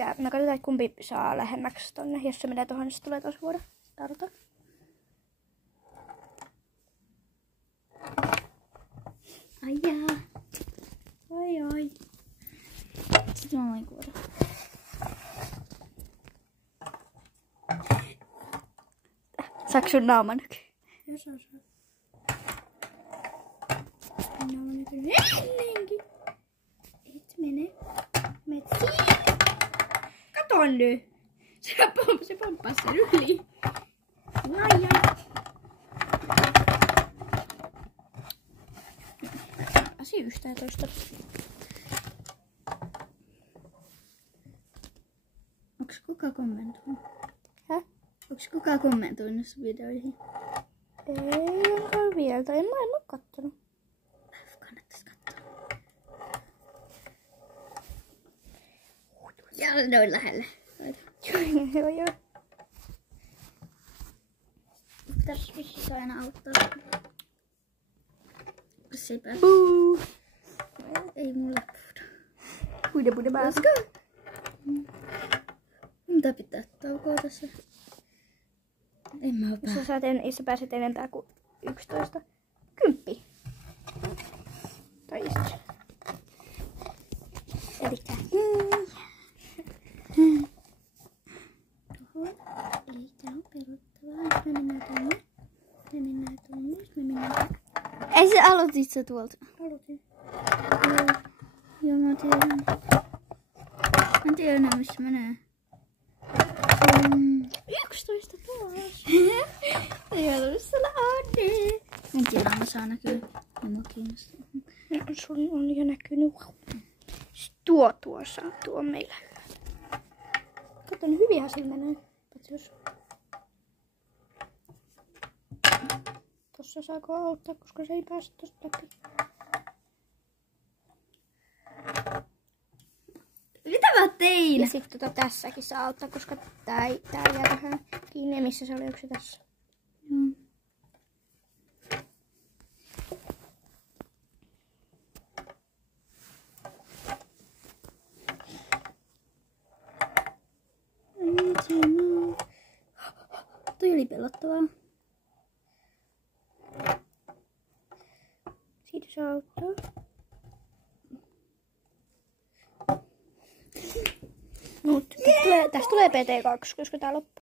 Elikkä me katsotaan, kumpi saa lähemmäksi tonne. Jos se menee tohon, niin se tulee tossa vuoda. Tarvitaan. Ai jaa. Ai. Sitten mä voin kuoda. Saanko sun naama näkyy? Jos on saa. Naama näkyy ennenkin. Et mene. Met siihen. Kato nyt. Se pomppasi sen yli. Ai. Asi 11. Onks kuka kommentoinut? Häh? Onks kuka kommentoinut sun videoihin? Ei onkaan vielä. Tai en mä oo kattonut. Kannattais katsoa. Ja noin lähellä. Joo. Pitäis vissiin aina auttaa. Se ei pääse. Ei mulle Pude pääs. Let's go! Mitä pitää taukoa tässä? En mä oo Sä pääset enempää kuin 11. 10. Tai isä. Elikkä. Tuohon. Eli tää on peruttavaa. Me mennään tonne. Me mennään. Ei se aloitit sä tuolta? Aloitin. Joo, mä tiedän. Mä en tiedä enää missä menee. 11 tuossa. Ei ollut sulla onni. En tiedä, mä saan näkyä. En mua kiinnostaa. Sun on jo näkynyt. Tuossa. Tuo on meillä. Kato, niin hyvinhän sillä menee. Paitsi jos... Tossa saako auttaa, koska se ei pääse tosta läpi. Mitä mä tein? Ja sitten tässäkin saa auttaa, koska tää jää vähän kiinni. Missä se oli yksi tässä? Toi oli pelottavaa. Siitä saa auttaa. Tästä tulee PT2, koska tää loppuu.